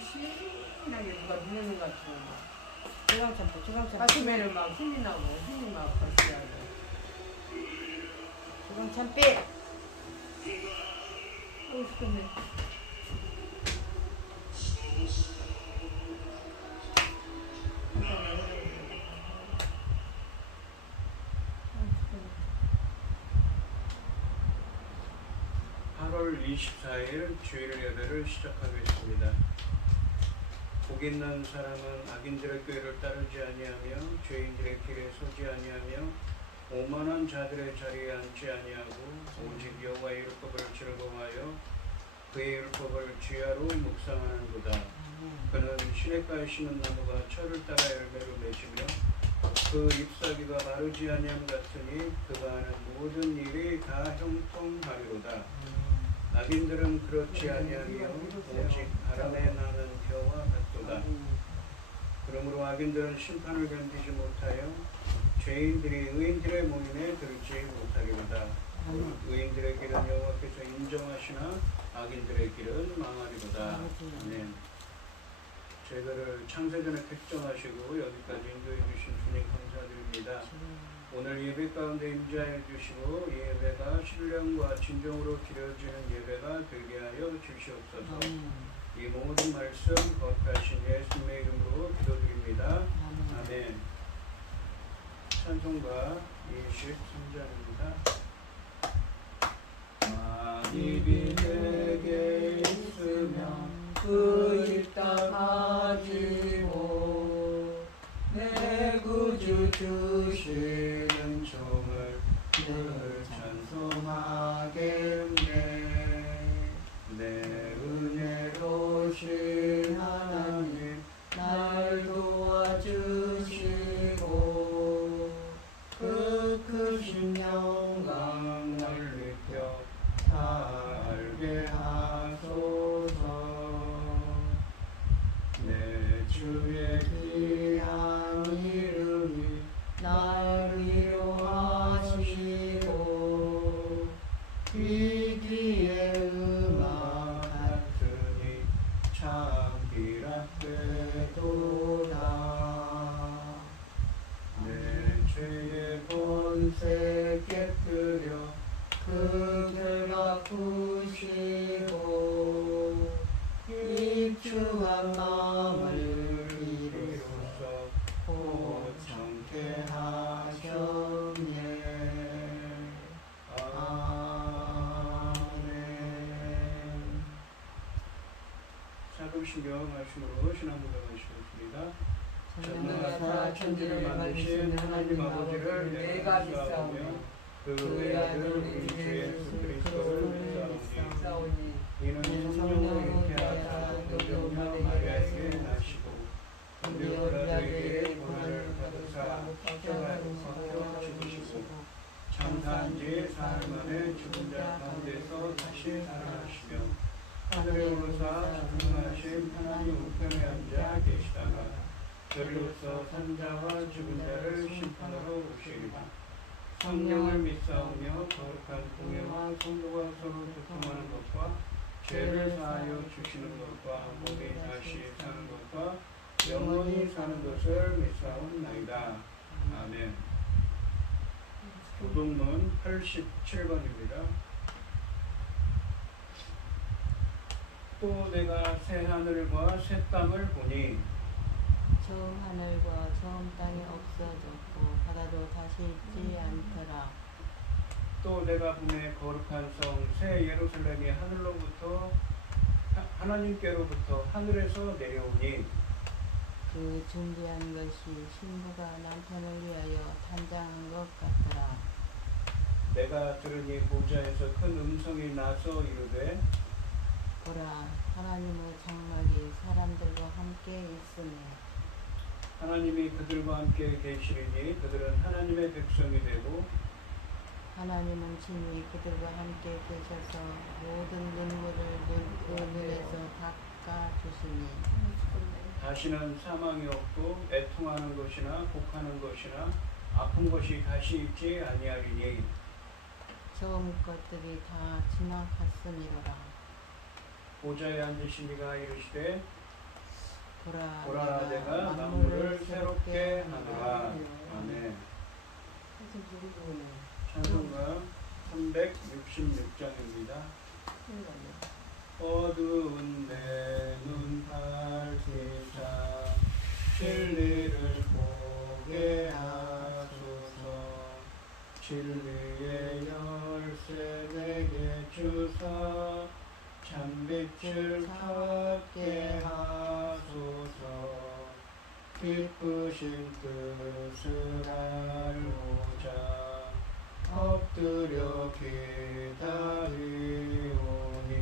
신나게 누가 누르는 것 같은 주광참깨. 가슴에는 막 힘이 나고 힘이 막 벌써야 돼. 주광참깨. 죽겠네. (8월 24일) 주일 예배를 시작하겠습니다. 복 있는 사람은 악인들의 꾀를 따르지 아니하며 죄인들의 길에 서지 아니하며 오만한 자들의 자리에 앉지 아니하고 오직 여호와의 율법을 즐거워하여 그의 율법을 주야로 묵상하는도다. 그는 시냇가에 심은 나무가 철을 따라 열매를 맺으며 그 잎사귀가 마르지 아니함 같으니 그가 하는 모든 일이 다 형통하리로다. 악인들은 그렇지 아니하며 오직 바람에 나는 겨와 같도다. 그러므로 악인들은 심판을 견디지 못하여 죄인들이 의인들의 모임에 들지 못하리로다. 의인들의 길은 여호와께서 인정하시나 악인들의 길은 망하리로다. 아멘. 저희들을 창세전에 택정하시고 여기까지 인도해 주신 주님 감사드립니다. 오늘 예배 가운데 임재하여 주시고 이 예배가 신령과 진정으로 드려지는 예배가 되게 하여 주시옵소서. 이 모든 말씀 거룩하신 예수님의 이름으로 기도드립니다. 아멘. 찬송가 23장입니다. 만입이 내게 있으면 그 일 따가지고 내 구주 주시는 종을 늘 찬송하겠네. 내 은혜로신 하나님 날 도와주시고 그 크신 영광 넓혀 다 알게 하소서. 내 주의 귀한 이름이 날 위로하시고 귀기에 음악 같으니 참 비락되도다. 내 죄의 본세 깨뜨려 그 결과 푸시고 입추한 마음을 이로써 고청케 하셨네. 아멘. 사도신경 말씀으로 신앙고백 하시겠습니다. 전능하사 천지를 만드신 하나님 아버지를 내가 믿사오며 그 외아들 우리 주 예수 그리스도를 믿사오니 이는 성령으로 잉태하사 동정녀 마리아에게 나시고 우리 오라들에게 고난을 받으사 십자가에 못 박혀 죽으시고 장사한 지 사흘 만에 죽은 자 가운데서 다시 살아나시며 하늘에 오르사 전능하신 하나님 우편에 앉아 계시다가 저리로서 산자와 죽은 자를 심판하러 오시리라. 성령을 믿사오며 거룩한 공예와 성도가 서로 교통하는 것과 죄를 사하여 주시는 것과 몸이 다시 사는 것과 영원히 사는 것을 믿사옵나이다. 아멘. 교동문 87번입니다. 또 내가 새 하늘과 새 땅을 보니 처음 하늘과 처음 땅이 없어졌고 바다도 다시 있지 않더라. 또 내가 보매 거룩한 성 새 예루살렘이 하늘로부터 하나님께로부터 하늘에서 내려오니 그 준비한 것이 신부가 남편을 위하여 탄장한 것 같더라. 내가 들으니 보좌에서 큰 음성이 나서 이르되 보라, 하나님의 장막이 사람들과 함께 있으니 하나님이 그들과 함께 계시리니 그들은 하나님의 백성이 되고 하나님은 친히 그들과 함께 계셔서 모든 눈물을 그 눈에서 닦아주시니 다시는 사망이 없고 애통하는 것이나 곡하는 것이나 아픈 것이 다시 있지 아니하리니 처음 것들이 다 지나갔으니로라. 보좌에 앉으신 이가 이르시되 보라 내가 만물을 새롭게 하노라. 아멘. 하여튼 보기 좋으네. 찬송가 366장입니다. 생각나. 어두운 내 눈 밝히사 진리를 보게 하소서. 진리의 열쇠 내게 주사 참빛을 찾게 하소서. 기쁘신 뜻을 알고자 엎드려 기다리오니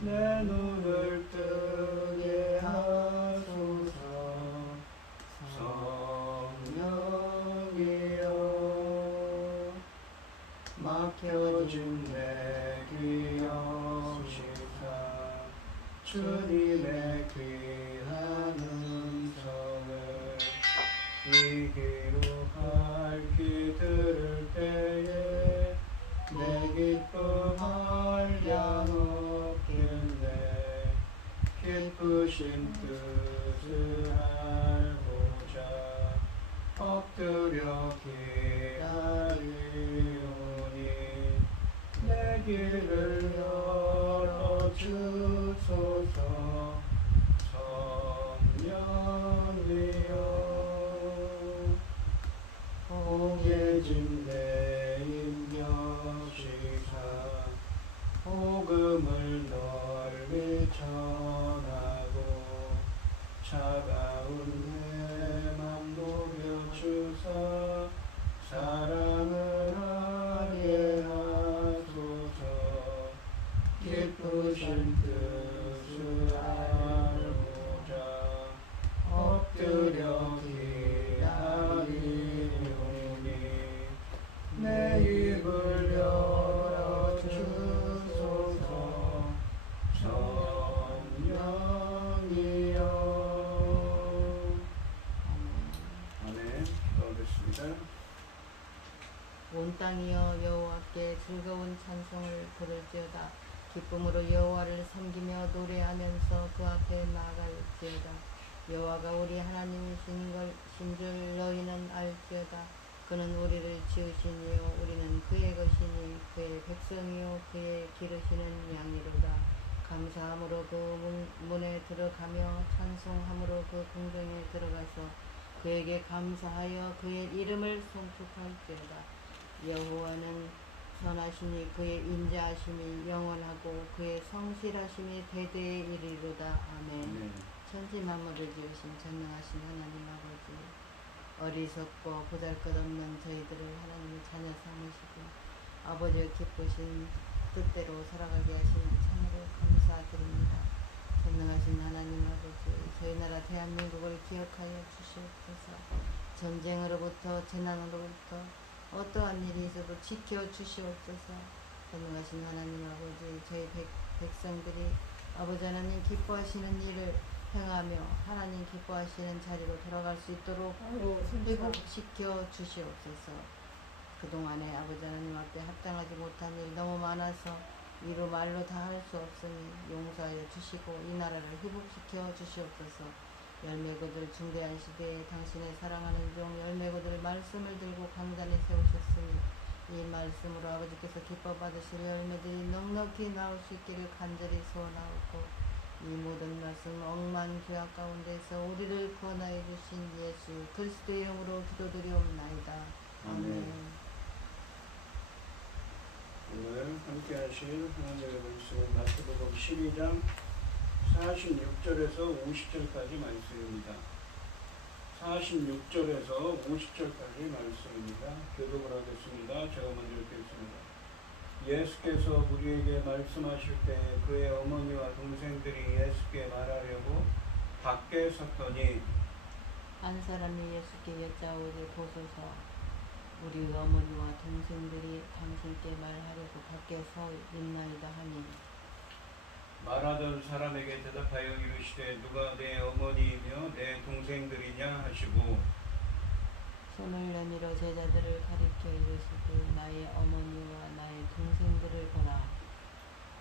내 눈을 뜨게 하소서. 성령이여 막혀진 내 귀 여시사 주님의 귀한 음성을 이 귀로 밝히 들을 때에 내 기쁨 한량없겠네. 기쁘신 뜻을 알고자 엎드려 기다리오니 내 길을 열어주소서. 성령이여 오게진 내 인격시사 복음을 널리 전하고 차가운 내 맘 녹여주사 사랑을 하게 하소서. 기쁘신 뜻을 알고자 엎드려 기다리오니 내 입을 열어주소서. 성령이여. 아멘. 기도하겠습니다. 온 땅이여 여호와께 즐거운 찬송을 부를지어다. 기쁨으로 여호와를 섬기며 노래하면서 그 앞에 나아갈지어다. 여호와가 우리 하나님이신 줄 너희는 알지어다. 그는 우리를 지으신 이요 우리는 그의 것이니 그의 백성이요 그의 기르시는 양이로다. 감사함으로 그 문에 들어가며 찬송함으로 그 궁정에 들어가서 그에게 감사하여 그의 이름을 송축할지어다. 여호와는 선하시니 그의 인자하심이 영원하고 그의 성실하심이 대대에 이르리로다. 아멘. 천지 만물을 지으신 전능하신 하나님 아버지, 어리석고 보잘것없는 저희들을 하나님의 자녀 삼으시고 아버지의 기쁘신 뜻대로 살아가게 하시는 참으로 감사드립니다. 전능하신 하나님 아버지, 저희 나라 대한민국을 기억하여 주시옵소서. 전쟁으로부터 재난으로부터 어떠한 일이 있어도 지켜주시옵소서. 전능하신 하나님 아버지, 저희 백성들이 아버지 하나님 기뻐하시는 일을 행하며 하나님 기뻐하시는 자리로 돌아갈 수 있도록 회복시켜 주시옵소서. 그동안에 아버지 하나님 앞에 합당하지 못한 일 너무 많아서 이루 말로 다 할 수 없으니 용서하여 주시고 이 나라를 회복시켜 주시옵소서. 열매고들 중대한 시대에 당신의 사랑하는 종 열매고들 말씀을 들고 강단에 세우셨으니 이 말씀으로 아버지께서 기뻐 받으실 열매들이 넉넉히 나올 수 있기를 간절히 소원하옵고 이 모든 말씀 억만 교학 가운데서 우리를 구원하여 주신 예수 그리스도의 이름으로 기도드리옵나이다. 아멘. 오늘 함께 하실 하나님의 말씀은 마태복음 12장 46절에서 50절까지 말씀입니다. 46절에서 50절까지 말씀입니다. 교독을 하겠습니다. 제가 먼저 읽겠습니다. 예수께서 우리에게 말씀하실 때 그의 어머니와 동생들이 예수께 말하려고 밖에 섰더니 한 사람이 예수께 여짜오되 보소서 우리 어머니와 동생들이 당신께 말하려고 밖에 서 있나이다 하니 말하던 사람에게 대답하여 이르시되 누가 내 어머니이며 내 동생들이냐 하시고 손을 내밀어 제자들을 가리켜 이르시되 나의 어머니와 나의 동생들을 보라.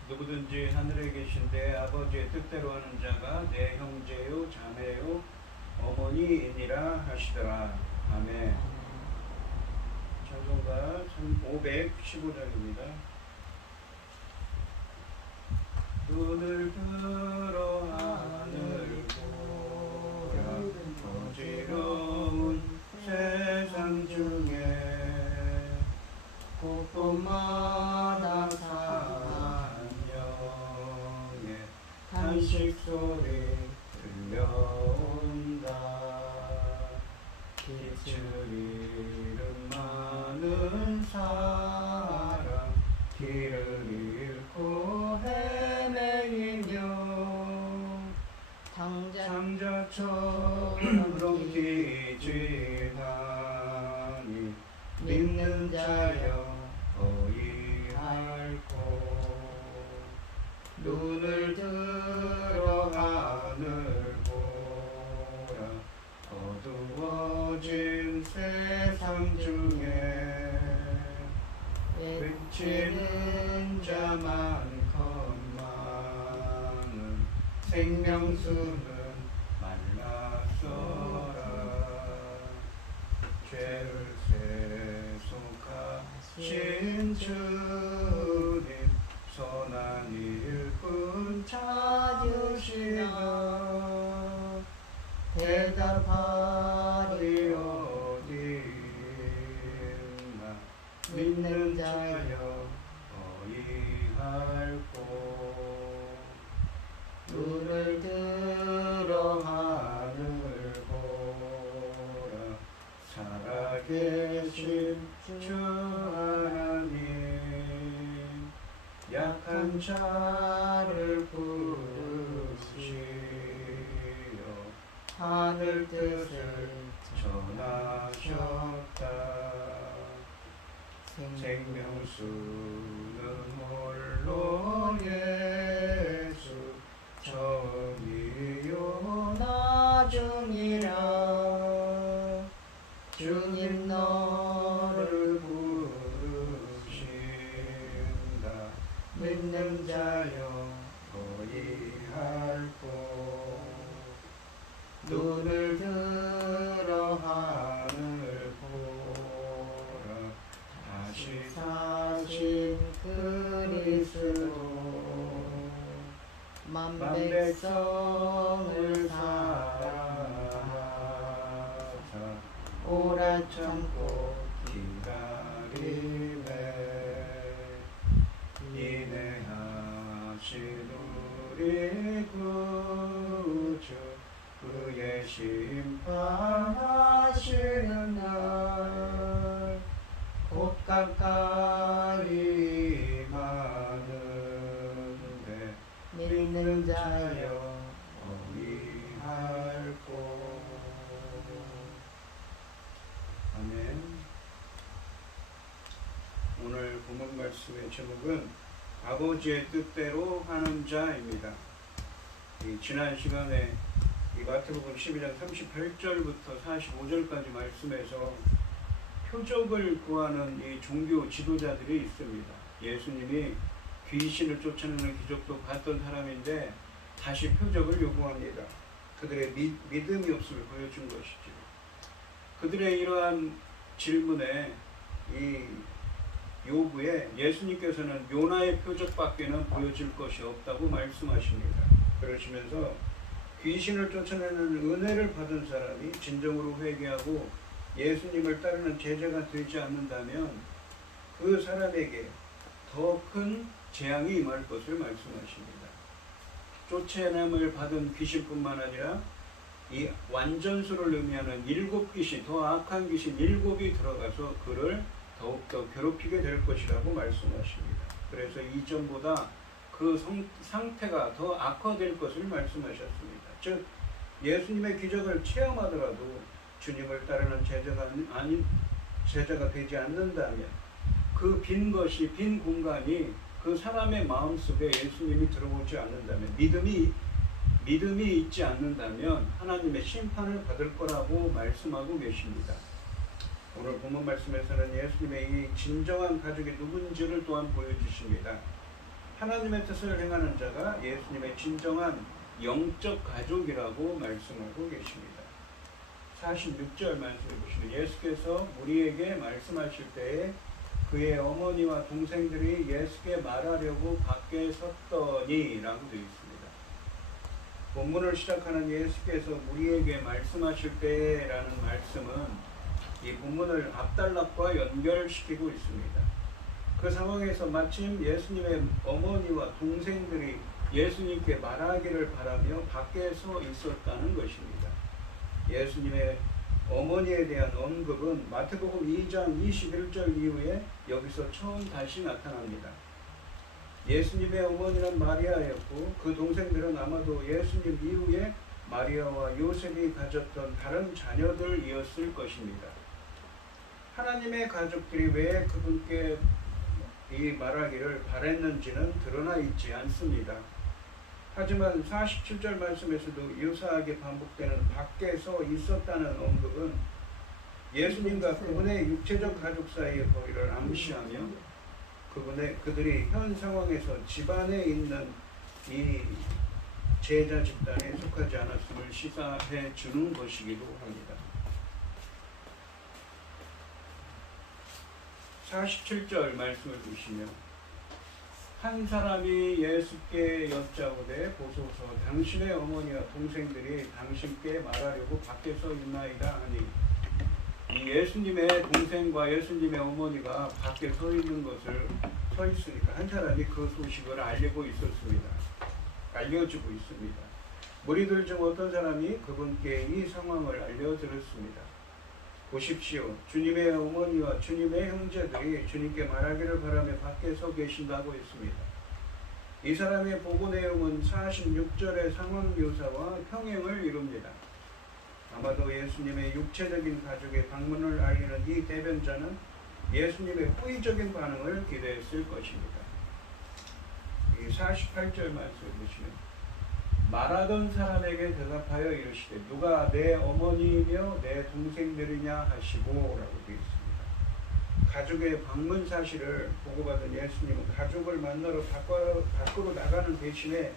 누구든지 하늘에 계신 내 아버지의 뜻대로 하는 자가 내 형제요 자매요 어머니이니라 하시더라. 아멘. 찬송가 515장입니다. 눈을 들어 하늘 보라 어지러운 세상 중에 곳곳마다 산영에 탄식 소리 들려온다. 빛을 잃은 많은 사람 길을 잃고 헤매이며 상자처럼 기진하니 믿는 자여 어이할꼬. 눈을 들어 하늘 보라 어두워진 세상 중에 외치는 자 많건만은 생명수는 말랐어라. 죄를 세속하신 주님 선한 일꾼 찾으시나 대답하리 어디있나 믿는 자여 어이할꼬. 눈을 들어 하늘 보라 살아계신 주 하나님 약한 자를 부르시어 하늘 뜻을 전하셨다. 생명수는 홀로 예수 처음이요 나중이라. 주님 너를 부르신다. 믿는 자여 어이할꼬. 눈을 들어 하늘 보라 다시 사신 그리스도 만 백성을 사랑하사 오라 참고 기다리네. 인내하신 우리 구주 그의 심판하시는 날 곧 가까이 많은데 믿는 자여 어이할꼬. 아멘. 오늘 본문 말씀의 제목은 아버지의 뜻대로 하는 자입니다. 지난 시간에 마태복음 12장 38절부터 45절까지 말씀에서 표적을 구하는 이 종교 지도자들이 있습니다. 예수님이 귀신을 쫓아내는 기적도 봤던 사람인데 다시 표적을 요구합니다. 그들의 믿음이 없음을 보여준 것이죠. 그들의 이러한 질문에 이 요구에 예수님께서는 요나의 표적밖에는 보여줄 것이 없다고 말씀하십니다. 그러시면서 귀신을 쫓아내는 은혜를 받은 사람이 진정으로 회개하고 예수님을 따르는 제자가 되지 않는다면 그 사람에게 더 큰 재앙이 임할 것을 말씀하십니다. 쫓아냄을 받은 귀신뿐만 아니라 이 완전수를 의미하는 7귀신, 더 악한 귀신 7이 들어가서 그를 더욱더 괴롭히게 될 것이라고 말씀하십니다. 그래서 이전보다 그 상태가 더 악화될 것을 말씀하셨습니다. 즉 예수님의 기적을 체험하더라도 주님을 따르는 제자가 되지 않는다면 그 빈 것이 빈 공간이 그 사람의 마음속에 예수님이 들어오지 않는다면 믿음이 있지 않는다면 하나님의 심판을 받을 거라고 말씀하고 계십니다. 오늘 본문 말씀에서는 예수님의 이 진정한 가족이 누군지를 또한 보여주십니다. 하나님의 뜻을 행하는 자가 예수님의 진정한 영적 가족이라고 말씀하고 계십니다. 46절 말씀해 보시면 예수께서 우리에게 말씀하실 때에 그의 어머니와 동생들이 예수께 말하려고 밖에 섰더니 라고 되어 있습니다. 본문을 시작하는 예수께서 우리에게 말씀하실 때라는 말씀은 이 본문을 앞단락과 연결시키고 있습니다. 그 상황에서 마침 예수님의 어머니와 동생들이 예수님께 말하기를 바라며 밖에 서 있었다는 것입니다. 예수님의 어머니에 대한 언급은 마태복음 2장 21절 이후에 여기서 처음 다시 나타납니다. 예수님의 어머니는 마리아였고 그 동생들은 아마도 예수님 이후에 마리아와 요셉이 가졌던 다른 자녀들이었을 것입니다. 하나님의 가족들이 왜 그분께 이 말하기를 바랬는지는 드러나 있지 않습니다. 하지만 47절 말씀에서도 유사하게 반복되는 밖에서 있었다는 언급은 예수님과 그분의 육체적 가족 사이의 거리를 암시하며 그들이 현 상황에서 집안에 있는 이 제자 집단에 속하지 않았음을 시사해 주는 것이기도 합니다. 47절 말씀을 보시면 한 사람이 예수께 여짜오되 보소서 당신의 어머니와 동생들이 당신께 말하려고 밖에서 있나이다 하니 이 예수님의 동생과 예수님의 어머니가 밖에 서 있는 것을 서 있으니까 한 사람이 그 소식을 알리고 있었습니다. 알려주고 있습니다. 무리들 중 어떤 사람이 그분께 이 상황을 알려드렸습니다. 보십시오. 주님의 어머니와 주님의 형제들이 주님께 말하기를 바라며 밖에 서 계신다고 했습니다. 이 사람의 보고 내용은 46절의 상황 묘사와 평행을 이룹니다. 아마도 예수님의 육체적인 가족의 방문을 알리는 이 대변자는 예수님의 호의적인 반응을 기대했을 것입니다. 이 48절 말씀을 보시면 말하던 사람에게 대답하여 이르시되 누가 내 어머니이며 내 동생들이냐 하시고 라고 되어 있습니다. 가족의 방문 사실을 보고받은 예수님은 가족을 만나러 밖으로 나가는 대신에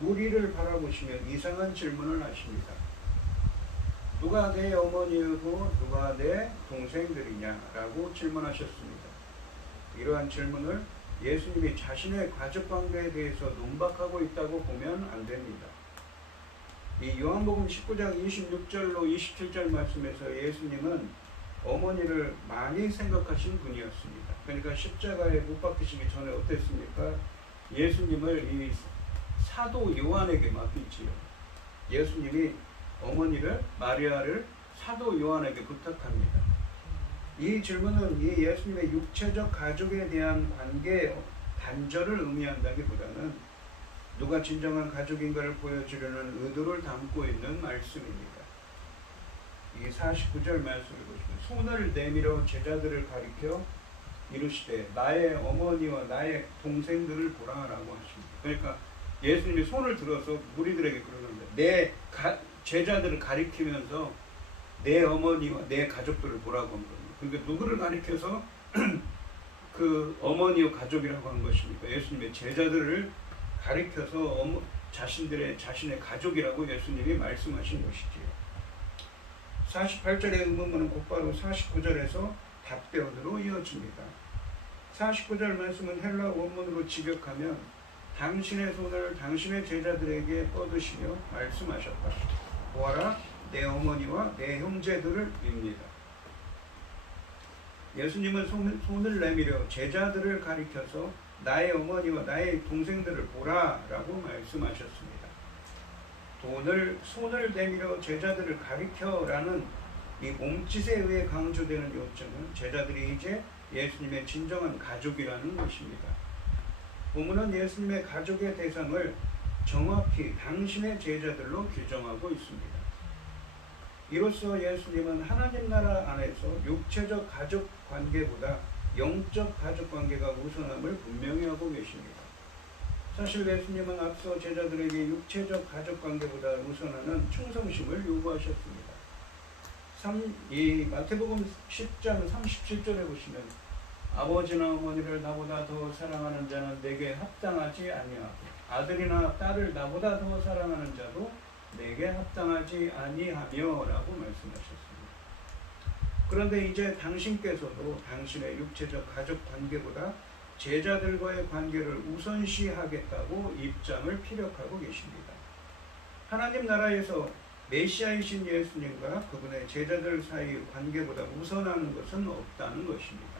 무리를 바라보시며 이상한 질문을 하십니다. 누가 내 어머니이고 누가 내 동생들이냐 라고 질문하셨습니다. 이러한 질문을 예수님이 자신의 가족관계에 대해서 논박하고 있다고 보면 안 됩니다. 이 요한복음 19장 26절로 27절 말씀에서 예수님은 어머니를 많이 생각하신 분이었습니다. 그러니까 십자가에 못 박히시기 전에 어땠습니까? 예수님을 이 사도 요한에게 맡기지요. 예수님이 어머니를 마리아를 사도 요한에게 부탁합니다. 이 질문은 이 예수님의 육체적 가족에 대한 관계 단절을 의미한다기보다는 누가 진정한 가족인가를 보여주려는 의도를 담고 있는 말씀입니다. 이 49절 말씀을 보시면 손을 내밀어 제자들을 가리켜 이르시되 나의 어머니와 나의 동생들을 보라라고 하십니다. 그러니까 예수님이 손을 들어서 무리들에게 그러는데 내 제자들을 가리키면서 내 어머니와 내 가족들을 보라고 한 겁니다. 그러니까 누구를 가리켜서 그 어머니와 가족이라고 한 것입니까? 예수님의 제자들을 가리켜서 자신의 가족이라고 예수님이 말씀하신 것이지요. 48절의 의문문은 곧바로 49절에서 답변으로 이어집니다. 49절 말씀은 헬라 원문으로 직역하면 당신의 손을 당신의 제자들에게 뻗으시며 말씀하셨다. 보아라 내 어머니와 내 형제들을 입니다. 예수님은 손을 내밀어 제자들을 가리켜서 나의 어머니와 나의 동생들을 보라라고 말씀하셨습니다. 손을 내밀어 제자들을 가리켜라는 이 몸짓에 의해 강조되는 요점은 제자들이 이제 예수님의 진정한 가족이라는 것입니다. 본문은 예수님의 가족의 대상을 정확히 당신의 제자들로 규정하고 있습니다. 이로써 예수님은 하나님 나라 안에서 육체적 가족 관계보다 영적 가족 관계가 우선함을 분명히 하고 계십니다. 사실 예수님은 앞서 제자들에게 육체적 가족 관계보다 우선하는 충성심을 요구하셨습니다. 이 마태복음 10장 37절에 보시면 아버지나 어머니를 나보다 더 사랑하는 자는 내게 합당하지 아니하고 아들이나 딸을 나보다 더 사랑하는 자도 내게 합당하지 아니하며라고 말씀하셨습니다. 그런데 이제 당신께서도 당신의 육체적 가족 관계보다 제자들과의 관계를 우선시하겠다고 입장을 피력하고 계십니다. 하나님 나라에서 메시아이신 예수님과 그분의 제자들 사이의 관계보다 우선하는 것은 없다는 것입니다.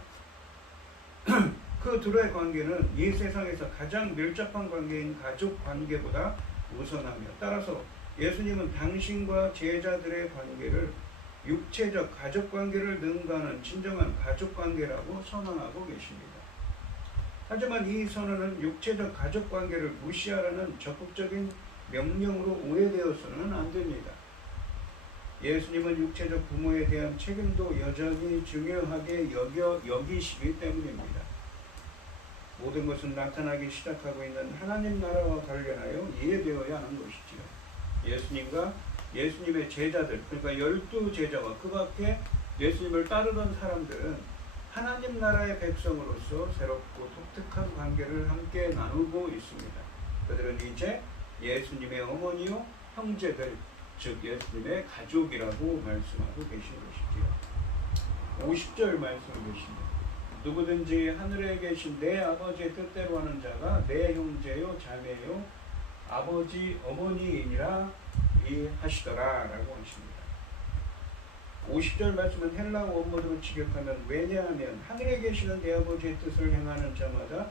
그 둘의 관계는 이 세상에서 가장 밀접한 관계인 가족 관계보다 우선하며 따라서 예수님은 당신과 제자들의 관계를 육체적 가족 관계를 능가하는 진정한 가족 관계라고 선언하고 계십니다. 하지만 이 선언은 육체적 가족 관계를 무시하라는 적극적인 명령으로 오해되어서는 안 됩니다. 예수님은 육체적 부모에 대한 책임도 여전히 중요하게 여기시기 때문입니다. 모든 것은 나타나기 시작하고 있는 하나님 나라와 관련하여 이해되어야 하는 것이지요. 예수님과 예수님의 제자들, 그러니까 12제자와 그 밖에 예수님을 따르던 사람들은 하나님 나라의 백성으로서 새롭고 독특한 관계를 함께 나누고 있습니다. 그들은 이제 예수님의 어머니요 형제들, 즉 예수님의 가족이라고 말씀하고 계신 것이지요. 50절 말씀을 보시면 누구든지 하늘에 계신 내 아버지의 뜻대로 하는 자가 내 형제요 자매요 아버지 어머니이니라 하시더라 라고 하십니다. 50절 말씀은 헬라어 원문으로 직역하면 왜냐하면 하늘에 계시는 내 아버지의 뜻을 행하는 자마다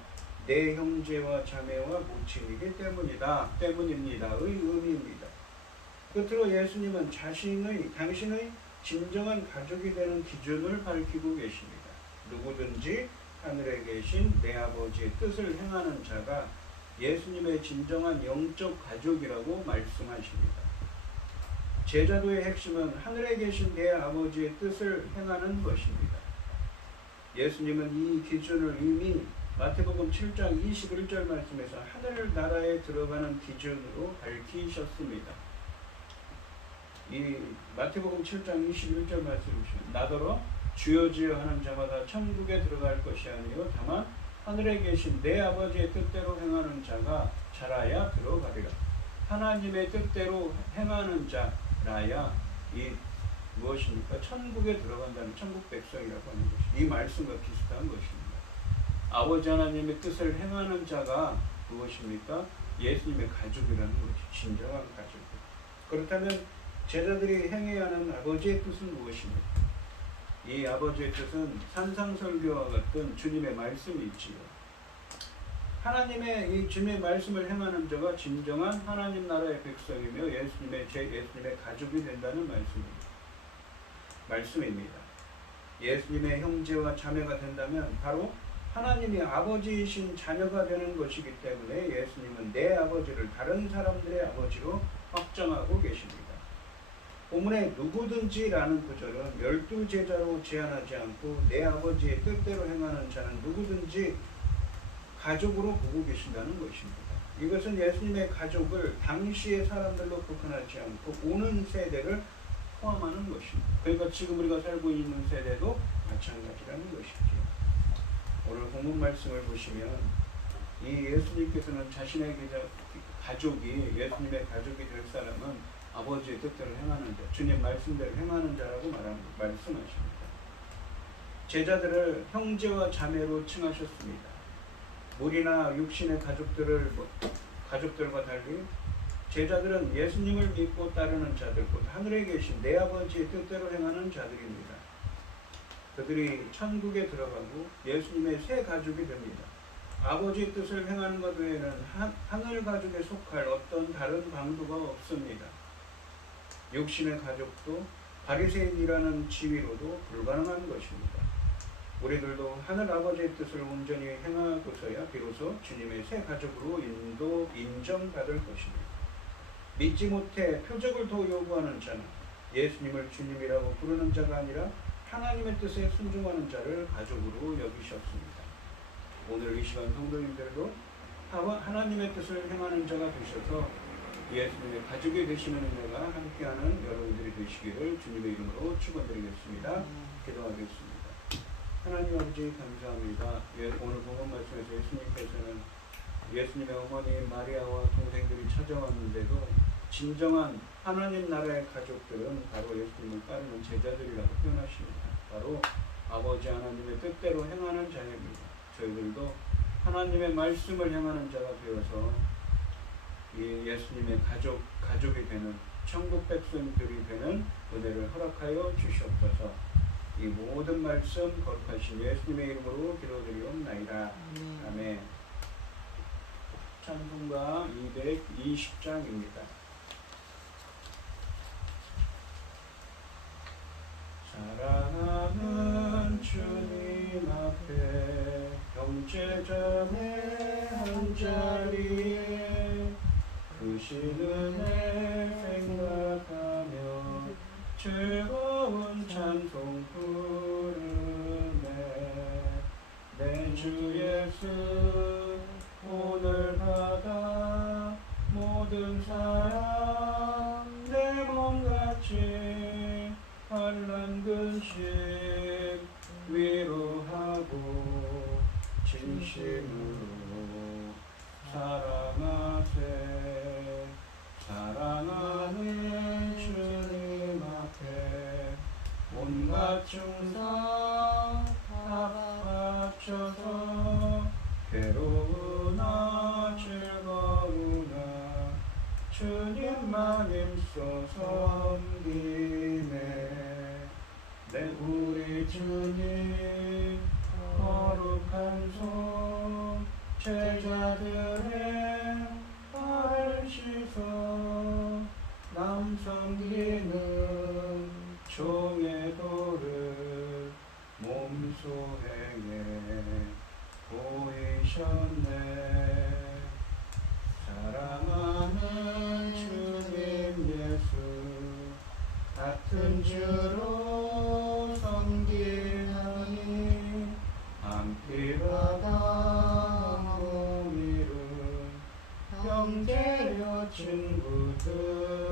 내 형제와 자매와 모친이기 때문입니다의 의미입니다. 끝으로 예수님은 당신의 진정한 가족이 되는 기준을 밝히고 계십니다. 누구든지 하늘에 계신 내 아버지의 뜻을 행하는 자가 예수님의 진정한 영적 가족이라고 말씀하십니다. 제자도의 핵심은 하늘에 계신 내 아버지의 뜻을 행하는 것입니다. 예수님은 이 기준을 이미 마태복음 7장 21절 말씀에서 하늘 나라에 들어가는 기준으로 밝히셨습니다. 이 마태복음 7장 21절 말씀을 보시면 나더러 주여 주여 하는 자마다 천국에 들어갈 것이 아니요 다만 하늘에 계신 내 아버지의 뜻대로 행하는 자가 자라야 들어가리라. 하나님의 뜻대로 행하는 자라야 이 무엇입니까? 천국에 들어간다는 천국 백성이라고 하는 것이 이 말씀과 비슷한 것입니다. 아버지 하나님의 뜻을 행하는 자가 무엇입니까? 예수님의 가족이라는 것이 진정한 가족. 그렇다면 제자들이 행해야 하는 아버지의 뜻은 무엇입니까? 이 아버지의 뜻은 산상설교와 같은 주님의 말씀이 있지요. 하나님의 이 주님의 말씀을 행하는 자가 진정한 하나님 나라의 백성이며 예수님의 가족이 된다는 말씀입니다. 예수님의 형제와 자매가 된다면 바로 하나님이 아버지이신 자녀가 되는 것이기 때문에 예수님은 내 아버지를 다른 사람들의 아버지로 확정하고 계십니다. 본문의 누구든지라는 구절은 12제자로 제한하지 않고 내 아버지의 뜻대로 행하는 자는 누구든지 가족으로 보고 계신다는 것입니다. 이것은 예수님의 가족을 당시의 사람들로 국한하지 않고 오는 세대를 포함하는 것입니다. 그러니까 지금 우리가 살고 있는 세대도 마찬가지라는 것이죠. 오늘 본문 말씀을 보시면 이 예수님께서는 자신의 가족이 예수님의 가족이 될 사람은 아버지의 뜻대로 행하는 자, 주님 말씀대로 행하는 자라고 말씀하십니다. 제자들을 형제와 자매로 칭하셨습니다. 물이나 육신의 가족들과 달리 제자들은 예수님을 믿고 따르는 자들, 곧 하늘에 계신 내 아버지의 뜻대로 행하는 자들입니다. 그들이 천국에 들어가고 예수님의 새 가족이 됩니다. 아버지의 뜻을 행하는 것 외에는 하늘 가족에 속할 어떤 다른 방도가 없습니다. 육신의 가족도 바리새인이라는 지위로도 불가능한 것입니다. 우리들도 하늘 아버지의 뜻을 온전히 행하고서야 비로소 주님의 새 가족으로 인정받을 것입니다. 믿지 못해 표적을 더 요구하는 자는 예수님을 주님이라고 부르는 자가 아니라 하나님의 뜻에 순종하는 자를 가족으로 여기셨습니다. 오늘 이 시간 성도님들도 하나님의 뜻을 행하는 자가 되셔서 예수님의 가족이 되시는 은혜가 함께하는 여러분들이 되시기를 주님의 이름으로 축원드리겠습니다. 기도하겠습니다. 하나님 아버지 감사합니다. 오늘 본문 말씀에서 예수님께서는 예수님의 어머니 마리아와 동생들이 찾아왔는데도 진정한 하나님 나라의 가족들은 바로 예수님을 따르는 제자들이라고 표현하십니다. 바로 아버지 하나님의 뜻대로 행하는 자입니다. 저희들도 하나님의 말씀을 행하는 자가 되어서 이 예수님의 가족이 되는 천국 백성들이 되는 은혜를 허락하여 주시옵소서. 이 모든 말씀 거룩하신 예수님의 이름으로 기도드리옵나이다. 아멘. 찬송가 220장입니다. 사랑하는 주님 앞에 형제자매 한자리에 크신 은혜 생각하며 즐거운 찬송 부르네. 내 주 예수 오늘 받아 모든 사랑 내 몸같이 환난 근심 위로하고 진심으로 사랑하세. 사랑하는 주님 앞에 온갖 충성 다 합쳐서 괴로우나 즐거우나 주님만 힘써 섬기네. 내 우리 주님 거룩한 손 제자들의 발을 씻어 남 섬기는 종의 도를 몸소행에 보이셨네. 사랑하는 주님 예수 같은 주로 섬기나니 한 피바다 몸이룬 형제여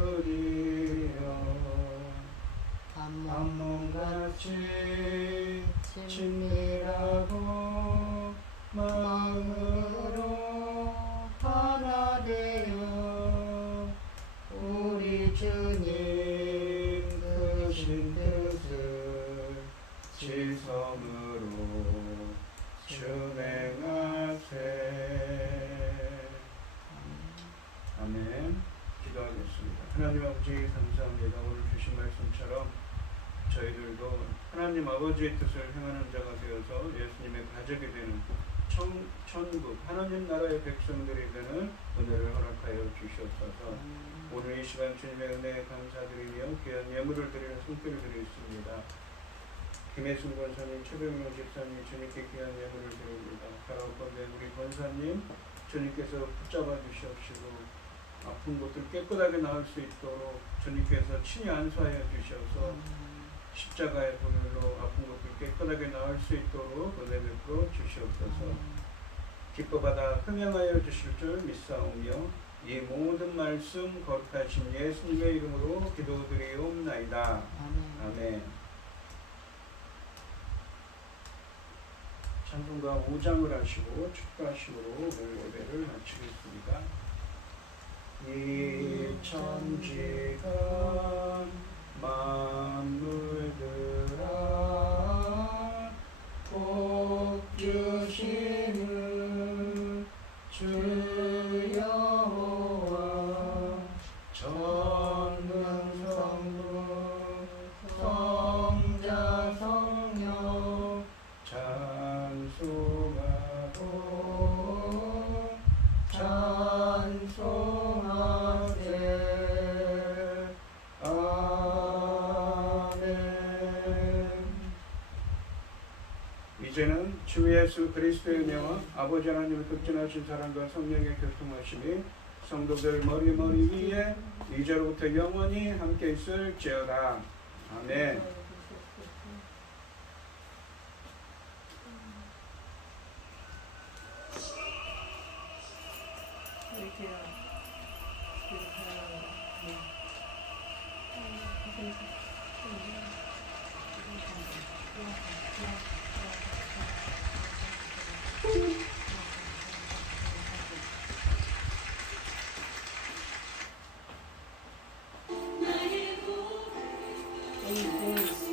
친구들이여 한 몸같이 친밀하고 마음으로 하나 되어 우리 주님 크신 뜻을 지성으로 준행하세. 아멘. 기도하겠습니다. 하나님 아버지 감사합니다. 오늘 주신 말씀처럼 저희들도 하나님 아버지의 뜻을 행하는 자가 되어서 예수님의 가족이 되는 천국 하나님 나라의 백성들이 되는 은혜를 허락하여 주시옵소서. 오늘 이 시간 주님의 은혜에 감사드리며 귀한 예물을 드리는 손길을 드리겠습니다. 김혜순 권사님, 최병용 집사님 주님께 귀한 예물을 드립니다. 가라오건대 우리 권사님 주님께서 붙잡아 주시옵시고 아픈 곳을 깨끗하게 나을 수 있도록 주님께서 친히 안수하여 주셔서 십자가의 보혈로 아픈 곳을 깨끗하게 나을 수 있도록 은혜 베풀어 주시옵소서. 기뻐받아 흥행하여 주실 줄 믿사오며 이 모든 말씀 거룩하신 예수님의 이름으로 기도드리옵나이다. 아멘. 찬송가 5장을 하시고 축도하심으로 오늘 예배를 마치겠습니다. 이 천지가 만물들아 복 주시는 주 여호와 전능성부 성자 성령 찬송하고 찬송하세. 이제는 주 예수 그리스도의 은혜와 아버지 하나님의 극진하신 사랑과 성령의 교통하심이 성도들 머리 위에 이제로부터 영원히 함께 있을지어다. 아멘. 이렇게요. 8 days.